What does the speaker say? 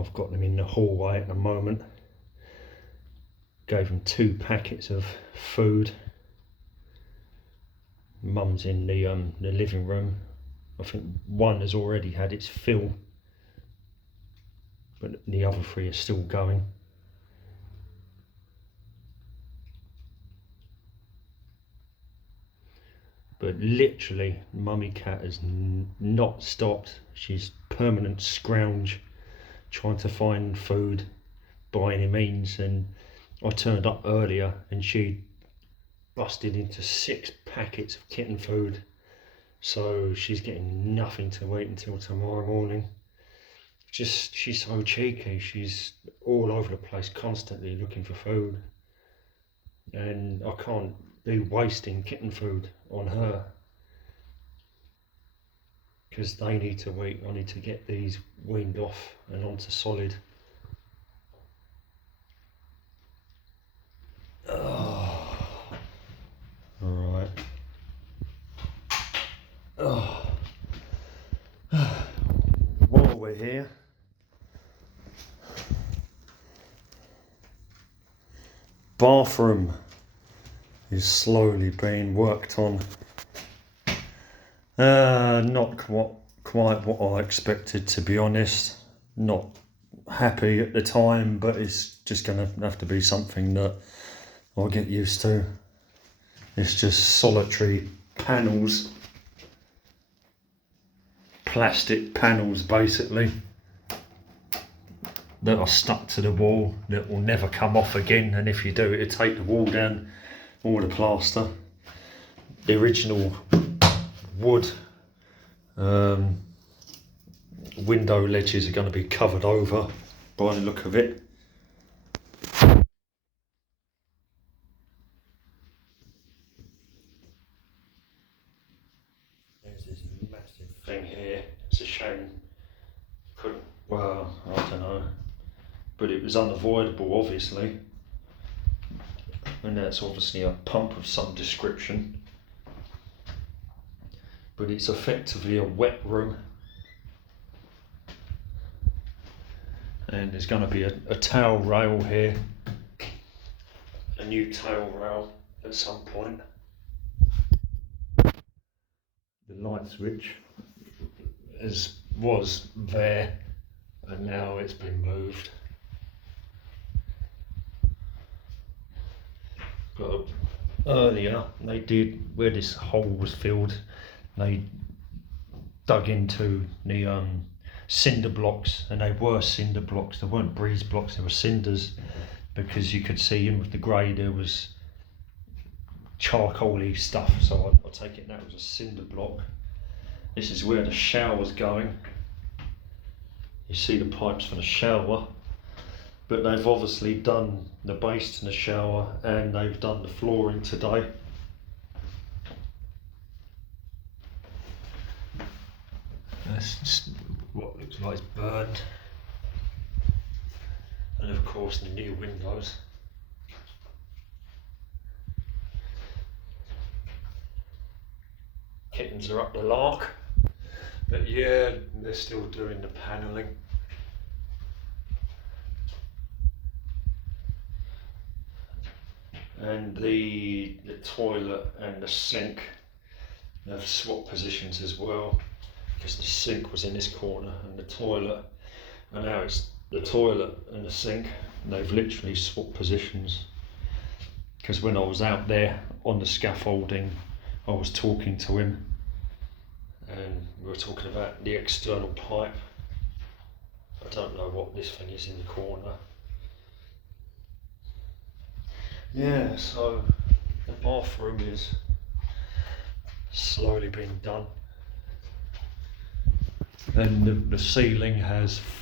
I've got them in the hallway at the moment. Gave them 2 packets of food. Mum's in the living room. I think one has already had its fill, but the other 3 are still going. But literally, Mummy Cat has not stopped. She's permanent scrounge, trying to find food by any means. And I turned up earlier and she busted into 6 packets of kitten food. So she's getting nothing to eat until tomorrow morning. She's so cheeky. She's all over the place, constantly looking for food. And I can't be wasting kitten food on her, because they need to eat. I need to get these weaned off and onto solid. Oh. All right. Oh. While we're here, bathroom is slowly being worked on. Not quite what I expected, to be honest. Not happy at the time, but it's just going to have to be something that I'll get used to. It's just solitary panels, plastic panels basically, that are stuck to the wall that will never come off again, and if you do, it'll take the wall down, all the plaster. The original wood window ledges are going to be covered over by the look of it. There's this massive thing here. It's a shame. Well, I don't know, but it was unavoidable, obviously, and that's obviously a pump of some description. But it's effectively a wet room, and there's going to be a towel rail here, a new towel rail at some point. The light switch was there, and now it's been moved. But earlier they did, where this hole was filled, they dug into the cinder blocks, and they were cinder blocks. They weren't breeze blocks, they were cinders, because you could see in with the grey there was charcoaly stuff. So I take it that was a cinder block. This is where the shower's going. You see the pipes for the shower, but they've obviously done the base to the shower and they've done the flooring today. That's just what looks like it's burned. And of course the new windows. Kittens are up the lark, but yeah, they're still doing the panelling. And the toilet and the sink have swapped positions as well, because the sink was in this corner and the toilet, and now it's the toilet and the sink, and they've literally swapped positions. Because when I was out there on the scaffolding, I was talking to him and we were talking about the external pipe. I don't know what this thing is in the corner. Yeah, so the bathroom is slowly being done, and the ceiling has